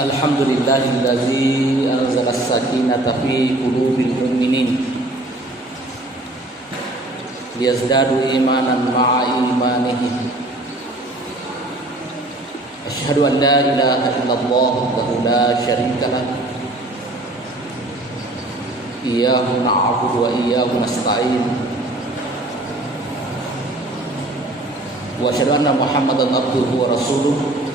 Alhamdulillahillazi anzala as-sakinata fi qulubil mu'minin liyazdadu imanan ma'a imanihim. Asyhadu an la ilaha illallah wahdahu la syarika lah. Iyyahu na'budu wa iyyahu nasta'in. Wa asyhadu anna Muhammadan abduhu wa rasuluh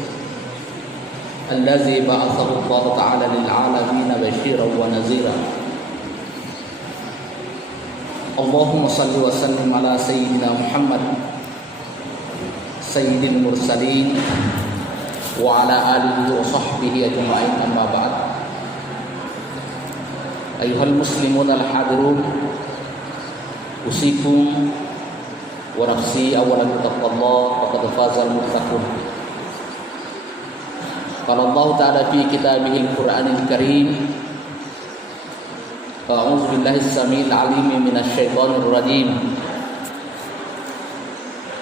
allazi ba'athahu Allah ta'ala lil 'alamin basyiran wa nazira. Allahumma shalli wa sallim ala sayyidina Muhammad sayyidil mursalin wa ala alihi wa sahbihi ajma'in, amma ba'd. Ayyuhal muslimun al-hadirun, usikum wa nafsi awalan bittaqwallah faqad fazal muttaqun. Qala Allah Ta'ala fi kitabihil Qur'anil Karim, a'udzu billahi as-sami'il 'alim minasy syaithanir rajim.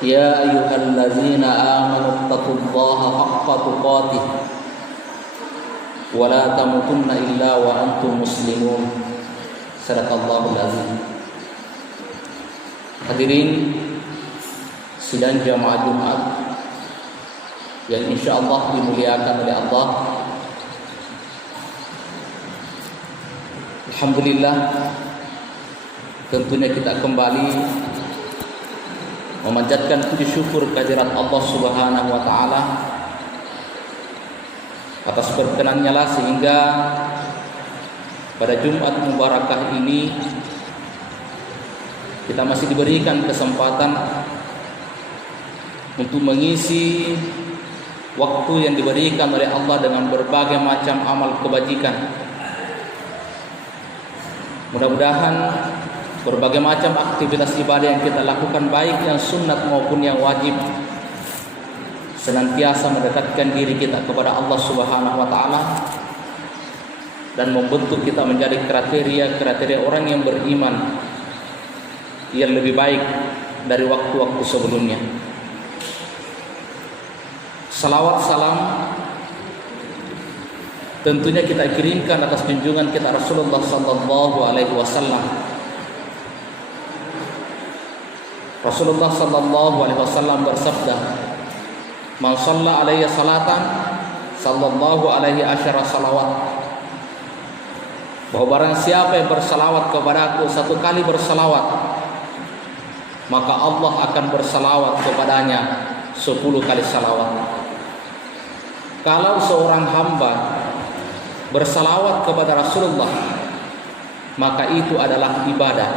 Ya ayyuhallazina amanu taqullaha haqqa tuqatih wa la tamutunna illa wa antum muslimun. Sadaqallahul azim. Hadirin sidang jamaah Jumat yang insyaallah dimuliakan oleh Allah. Alhamdulillah, tentunya kita kembali memanjatkan puji syukur kehadirat Allah Subhanahu wa taala atas perkenannya lah sehingga pada Jumat Mubarakah ini kita masih diberikan kesempatan untuk mengisi waktu yang diberikan oleh Allah dengan berbagai macam amal kebajikan. Mudah-mudahan berbagai macam aktivitas ibadah yang kita lakukan, baik yang sunat maupun yang wajib, senantiasa mendekatkan diri kita kepada Allah Subhanahu wa taala dan membentuk kita menjadi kriteria orang yang beriman yang lebih baik dari waktu-waktu sebelumnya. Salawat salam tentunya kita kirimkan atas junjungan kita Rasulullah sallallahu alaihi wasallam. Rasulullah sallallahu alaihi wasallam bersabda, "Man shalla alayya salatan sallallahu alaihi asyara salawat." Bahwa barang siapa yang bersalawat kepadaku satu kali bersalawat, maka Allah akan bersalawat kepadanya 10 kali salawat. Kalau seorang hamba bersalawat kepada Rasulullah, maka itu adalah ibadah.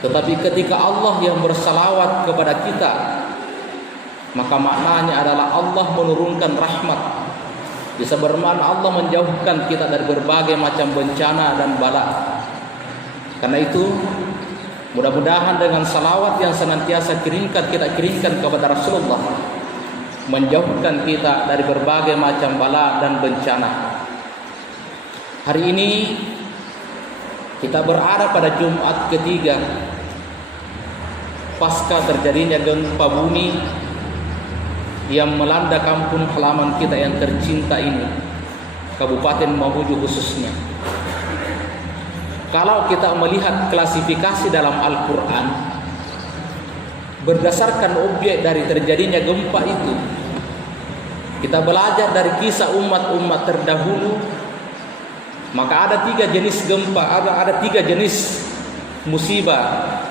Tetapi ketika Allah yang bersalawat kepada kita, maka maknanya adalah Allah menurunkan rahmat. Bisa bermakna Allah menjauhkan kita dari berbagai macam bencana dan bala. Karena itu, mudah-mudahan dengan salawat yang senantiasa kita kirimkan kepada Rasulullah, menjauhkan kita dari berbagai macam bala dan bencana. Hari ini kita berada pada Jumat ketiga pasca terjadinya gempa bumi yang melanda kampung halaman kita yang tercinta ini, Kabupaten Mamuju khususnya. Kalau kita melihat klasifikasi dalam Al-Quran berdasarkan objek dari terjadinya gempa itu, kita belajar dari kisah umat-umat terdahulu, maka ada 3 jenis gempa, ada 3 jenis musibah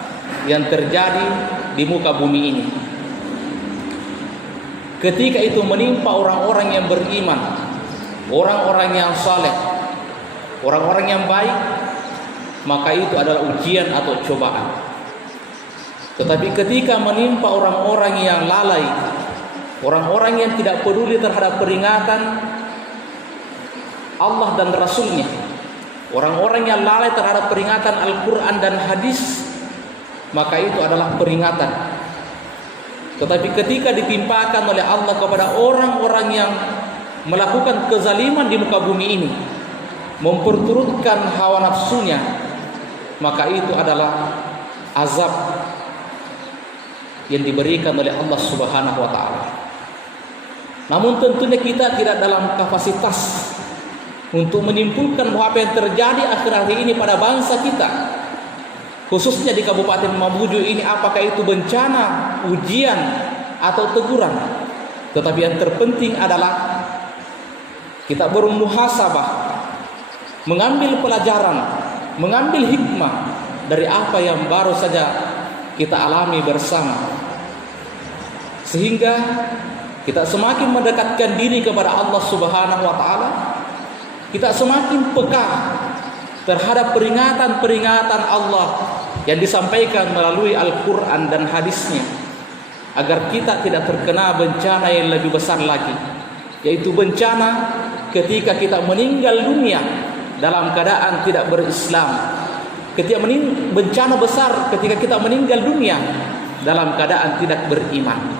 yang terjadi di muka bumi ini. Ketika itu menimpa orang-orang yang beriman, orang-orang yang saleh, orang-orang yang baik, maka itu adalah ujian atau cobaan. Tetapi ketika menimpa orang-orang yang lalai, orang-orang yang tidak peduli terhadap peringatan Allah dan Rasulnya, orang-orang yang lalai terhadap peringatan Al-Quran dan hadis, maka itu adalah peringatan. Tetapi ketika ditimpakan oleh Allah kepada orang-orang yang melakukan kezaliman di muka bumi ini, memperturutkan hawa nafsunya, maka itu adalah azab yang diberikan oleh Allah Subhanahu wa taala. Namun tentunya kita tidak dalam kapasitas untuk menyimpulkan bahwa apa yang terjadi akhir-akhir ini pada bangsa kita, khususnya di Kabupaten Mamuju ini, apakah itu bencana, ujian, atau teguran. Tetapi yang terpenting adalah kita bermuhasabah, mengambil pelajaran, mengambil hikmah dari apa yang baru saja kita alami bersama, sehingga kita semakin mendekatkan diri kepada Allah Subhanahu wa taala. Kita semakin peka terhadap peringatan-peringatan Allah yang disampaikan melalui Al-Qur'an dan hadisnya, agar kita tidak terkena bencana yang lebih besar lagi, yaitu bencana ketika kita meninggal dunia dalam keadaan tidak berislam. Bencana besar ketika kita meninggal dunia dalam keadaan tidak beriman.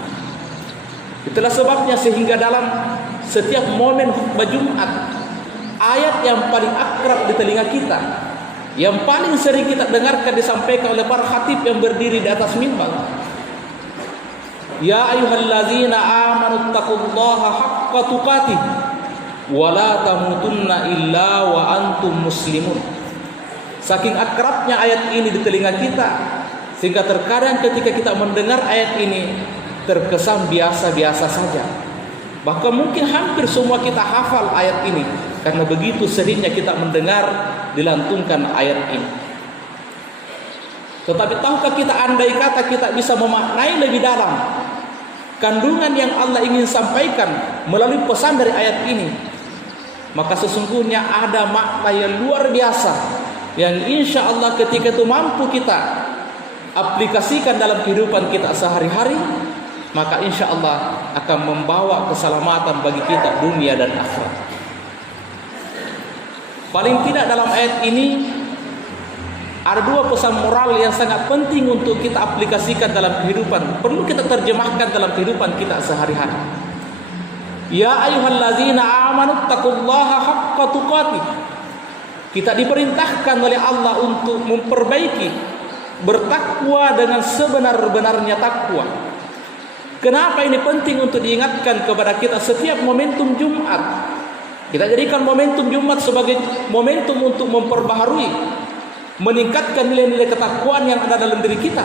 Itulah sebabnya sehingga dalam setiap momen khutbah Jumat, ayat yang paling akrab di telinga kita, yang paling sering kita dengarkan disampaikan oleh para khatib yang berdiri di atas mimbar, ya ayyuhallazina amanu taqullaha haqqa tuqatih wa la tamutunna illa wa antum muslimun. Saking akrabnya ayat ini di telinga kita, sehingga terkadang ketika kita mendengar ayat ini terkesan biasa-biasa saja. Bahkan mungkin hampir semua kita hafal ayat ini, karena begitu seringnya kita mendengar dilantunkan ayat ini. Tetapi tahukah kita, andai kata kita bisa memaknai lebih dalam kandungan yang Allah ingin sampaikan melalui pesan dari ayat ini, maka sesungguhnya ada makna yang luar biasa yang insya Allah ketika itu mampu kita aplikasikan dalam kehidupan kita sehari-hari, maka insya Allah akan membawa keselamatan bagi kita dunia dan akhirat. Paling tidak dalam ayat ini ada dua pesan moral yang sangat penting untuk kita aplikasikan dalam kehidupan, perlu kita terjemahkan dalam kehidupan kita sehari-hari. Ya ayyuhallazina amanu taqullaha haqqa tuqatih. Kita diperintahkan oleh Allah untuk memperbaiki, bertakwa dengan sebenar-benarnya takwa. Kenapa ini penting untuk diingatkan kepada kita setiap momentum Jumat? Kita jadikan momentum Jumat sebagai momentum untuk memperbaharui, meningkatkan nilai-nilai ketakwaan yang ada dalam diri kita.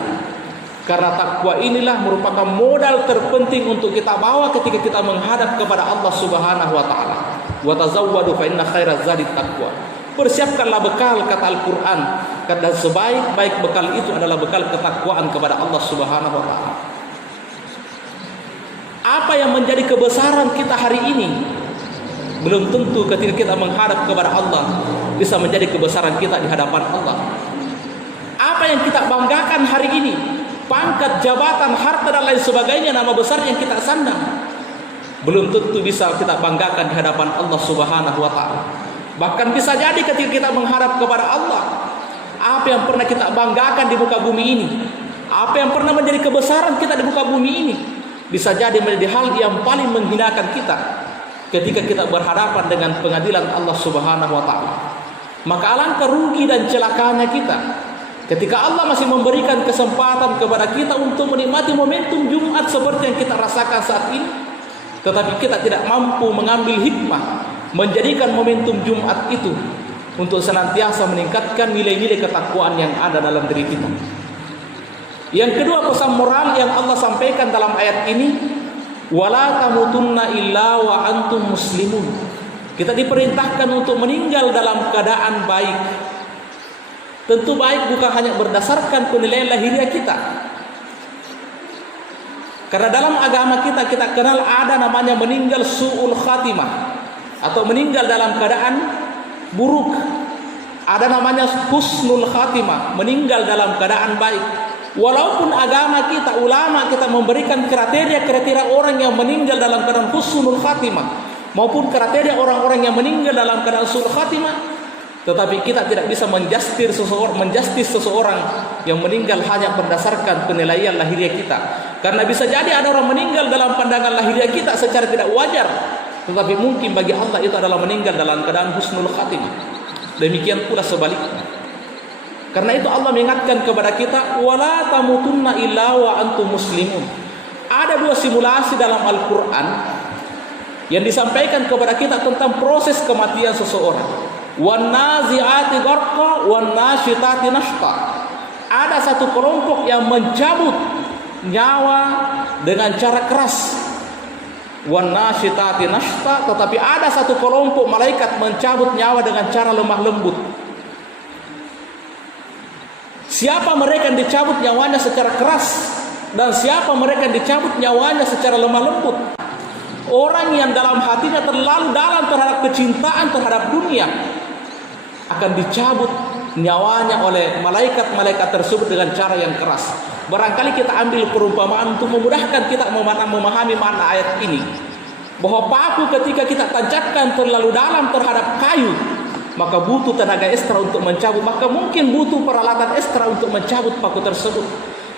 Karena takwa inilah merupakan modal terpenting untuk kita bawa ketika kita menghadap kepada Allah Subhanahu wa taala. Wa tazawwadu fa inna khairaz zadi taqwa. Persiapkanlah bekal, kata Al-Qur'an, karena sebaik-baik bekal itu adalah bekal ketakwaan kepada Allah Subhanahu wa taala. Apa yang menjadi kebesaran kita hari ini belum tentu ketika kita menghadap kepada Allah bisa menjadi kebesaran kita di hadapan Allah. Apa yang kita banggakan hari ini, pangkat, jabatan, harta dan lain sebagainya, nama besar yang kita sandang, belum tentu bisa kita banggakan di hadapan Allah Subhanahu wa taala. Bahkan bisa jadi ketika kita menghadap kepada Allah, apa yang pernah kita banggakan di muka bumi ini, apa yang pernah menjadi kebesaran kita di muka bumi ini, bisa jadi menjadi hal yang paling menghinakan kita ketika kita berhadapan dengan pengadilan Allah Subhanahu wa taala. Maka alangkah rugi dan celakanya kita ketika Allah masih memberikan kesempatan kepada kita untuk menikmati momentum Jumat seperti yang kita rasakan saat ini, tetapi kita tidak mampu mengambil hikmah, menjadikan momentum Jumat itu untuk senantiasa meningkatkan nilai-nilai ketakwaan yang ada dalam diri kita. Yang kedua, pesan moral yang Allah sampaikan dalam ayat ini, wala tamutunna illa wa antum muslimun. Kita diperintahkan untuk meninggal dalam keadaan baik. Tentu baik bukan hanya berdasarkan penilaian lahiriah kita. Karena dalam agama kita kenal ada namanya meninggal su'ul khatimah, atau meninggal dalam keadaan buruk. Ada namanya husnul khatimah, meninggal dalam keadaan baik. Walaupun agama kita, ulama kita memberikan kriteria-kriteria orang yang meninggal dalam keadaan husnul khatimah maupun kriteria orang-orang yang meninggal dalam keadaan su'ul khatimah, tetapi kita tidak bisa menjustis seseorang yang meninggal hanya berdasarkan penilaian lahiriah kita. Karena bisa jadi ada orang meninggal dalam pandangan lahiriah kita secara tidak wajar, tetapi mungkin bagi Allah itu adalah meninggal dalam keadaan husnul khatimah. Demikian pula sebaliknya. Karena itu Allah mengingatkan kepada kita, wala tamutunna illa wa antum muslimun. Ada dua simulasi dalam Al-Qur'an yang disampaikan kepada kita tentang proses kematian seseorang. Wan nazi'ati gharqa wan nasyitati nashta. Ada satu kelompok yang mencabut nyawa dengan cara keras. Wan nasyitati nashta, tetapi ada satu kelompok malaikat mencabut nyawa dengan cara lemah lembut. Siapa mereka yang dicabut nyawanya secara keras dan siapa mereka yang dicabut nyawanya secara lemah lembut? Orang yang dalam hatinya terlalu dalam terhadap kecintaan terhadap dunia akan dicabut nyawanya oleh malaikat-malaikat tersebut dengan cara yang keras. Barangkali kita ambil perumpamaan untuk memudahkan kita memahami makna ayat ini, bahwa paku ketika kita tancapkan terlalu dalam terhadap kayu, maka butuh tenaga ekstra untuk mencabut, maka mungkin butuh peralatan ekstra untuk mencabut paku tersebut.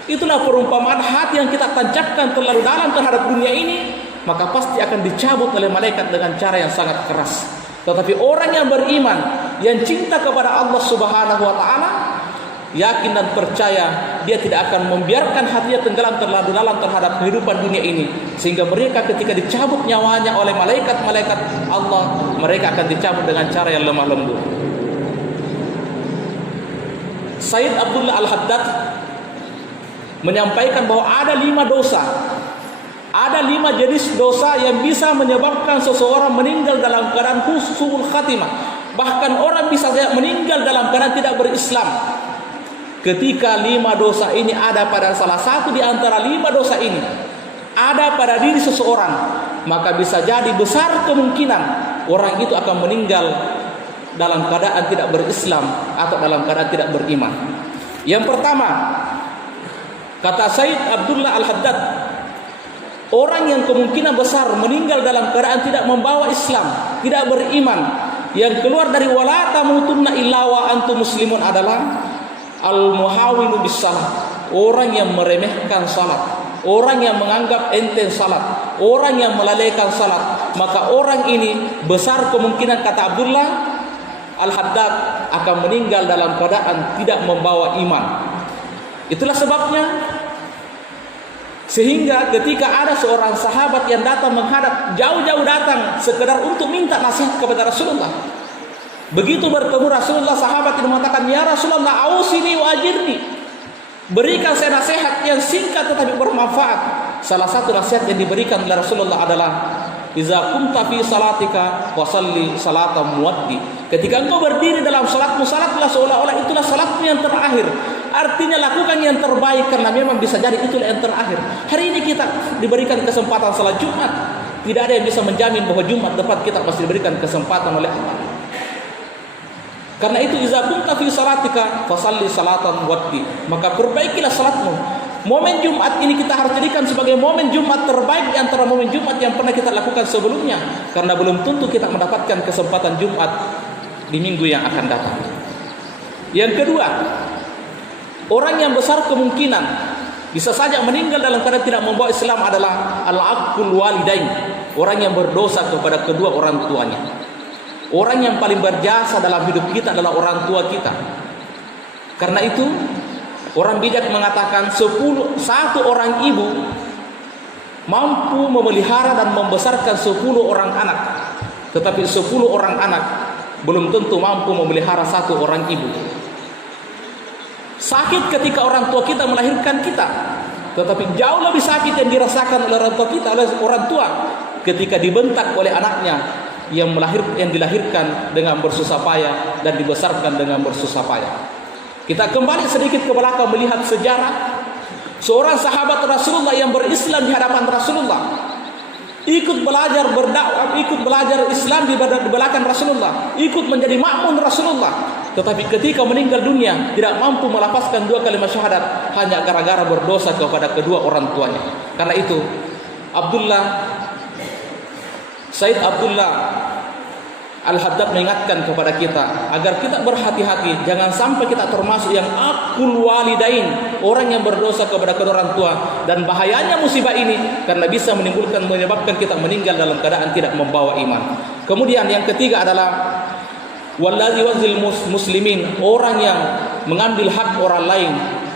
Itulah perumpamaan hati yang kita tancapkan terlalu dalam terhadap dunia ini, maka pasti akan dicabut oleh malaikat dengan cara yang sangat keras. Tetapi orang yang beriman, yang cinta kepada Allah Subhanahu wa taala, yakin dan percaya, dia tidak akan membiarkan hatinya tenggelam terlalu dalam terhadap kehidupan dunia ini, sehingga mereka ketika dicabut nyawanya oleh malaikat-malaikat Allah, mereka akan dicabut dengan cara yang lemah lembut. Sayyid Abdullah Al-Haddad menyampaikan bahwa ada 5 dosa, ada 5 jenis dosa yang bisa menyebabkan seseorang meninggal dalam keadaan husnul khatimah. Bahkan orang bisa meninggal dalam keadaan tidak berislam. Ketika 5 dosa ini ada pada salah satu di antara 5 dosa ini ada pada diri seseorang, maka bisa jadi besar kemungkinan orang itu akan meninggal dalam keadaan tidak berislam atau dalam keadaan tidak beriman. Yang pertama, kata Sayyid Abdullah Al-Haddad, orang yang kemungkinan besar meninggal dalam keadaan tidak membawa Islam, tidak beriman, yang keluar dari wala tamutunna illa wa antum muslimun adalah al-muhawinu bis salat, orang yang meremehkan salat, orang yang menganggap enteng salat, orang yang melalaikan salat. Maka orang ini besar kemungkinan, kata Abdullah Al-Haddad, akan meninggal dalam keadaan tidak membawa iman. Itulah sebabnya sehingga ketika ada seorang sahabat yang datang menghadap, jauh-jauh datang sekedar untuk minta nasihat kepada Rasulullah. Begitu bertemu Rasulullah, sahabat ini mengatakan, "Ya Rasulullah, ausini wa ajirni." Berikan saya nasihat yang singkat tetapi bermanfaat. Salah satu nasihat yang diberikan oleh Rasulullah adalah, "Iza kumta fi salatika wasalli salatan muwaddi." Ketika engkau berdiri dalam salatmu, salatlah seolah-olah itulah salatmu yang terakhir. Artinya lakukan yang terbaik, karena memang bisa jadi itulah yang terakhir. Hari ini kita diberikan kesempatan salat Jumat. Tidak ada yang bisa menjamin bahwa Jumat depan kita pasti diberikan kesempatan oleh Allah. Karena itu, iza kunta fi salatika fasalli salatan waddi, maka perbaikilah salatmu. Momen Jumat ini kita harus jadikan sebagai momen Jumat terbaik di antara momen Jumat yang pernah kita lakukan sebelumnya, karena belum tentu kita mendapatkan kesempatan Jumat di minggu yang akan datang. Yang kedua, orang yang besar kemungkinan bisa saja meninggal dalam keadaan tidak membawa Islam adalah al-aqul walidain, orang yang berdosa kepada kedua orang tuanya. Orang yang paling berjasa dalam hidup kita adalah orang tua kita. Karena itu, orang bijak mengatakan satu orang ibu mampu memelihara dan membesarkan 10 orang anak, tetapi 10 orang anak belum tentu mampu memelihara 1 orang ibu. Sakit ketika orang tua kita melahirkan kita, tetapi jauh lebih sakit yang dirasakan oleh orang tua kita, oleh orang tua ketika dibentak oleh anaknya yang dilahirkan dengan bersusah payah dan dibesarkan dengan bersusah payah. Kita kembali sedikit ke belakang melihat sejarah seorang sahabat Rasulullah yang berislam di hadapan Rasulullah, ikut belajar berdakwah, ikut belajar Islam di belakang Rasulullah, ikut menjadi makmun Rasulullah. Tetapi ketika meninggal dunia tidak mampu melafazkan 2 kalimat syahadat hanya gara-gara berdosa kepada kedua orang tuanya. Karena itu Sayyid Abdullah Al-Haddad mengingatkan kepada kita agar kita berhati-hati, jangan sampai kita termasuk yang aqul walidain, orang yang berdosa kepada kedua orang tua. Dan bahayanya musibah ini karena bisa menyebabkan kita meninggal dalam keadaan tidak membawa iman. Kemudian yang ketiga adalah wallazi wazil muslimin, orang yang mengambil hak orang lain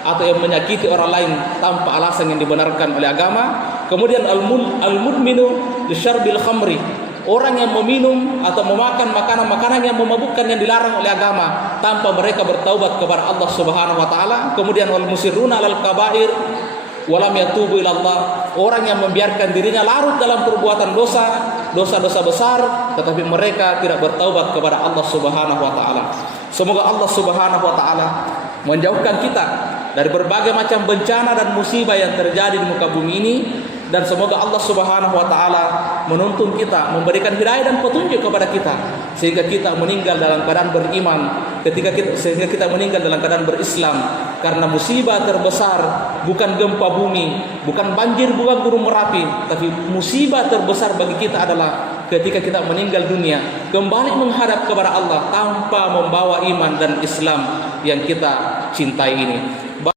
atau yang menyakiti orang lain tanpa alasan yang dibenarkan oleh agama. Kemudian al-mudminu lisyarbil khamri, orang yang meminum atau memakan makanan-makanan yang memabukkan yang dilarang oleh agama tanpa mereka bertaubat kepada Allah Subhanahu wa taala. Kemudian wal musirruna alal kabair walam yatubu ilallah, orang yang membiarkan dirinya larut dalam perbuatan dosa-dosa besar tetapi mereka tidak bertaubat kepada Allah Subhanahu wa taala. Semoga Allah Subhanahu wa taala menjauhkan kita dari berbagai macam bencana dan musibah yang terjadi di muka bumi ini, dan semoga Allah Subhanahu wa taala menuntun kita, memberikan hidayah dan petunjuk kepada kita sehingga kita meninggal dalam keadaan beriman, sehingga kita meninggal dalam keadaan berislam. Karena musibah terbesar bukan gempa bumi, bukan banjir, bukan gunung Merapi, tapi musibah terbesar bagi kita adalah ketika kita meninggal dunia kembali menghadap kepada Allah tanpa membawa iman dan Islam yang kita cintai ini.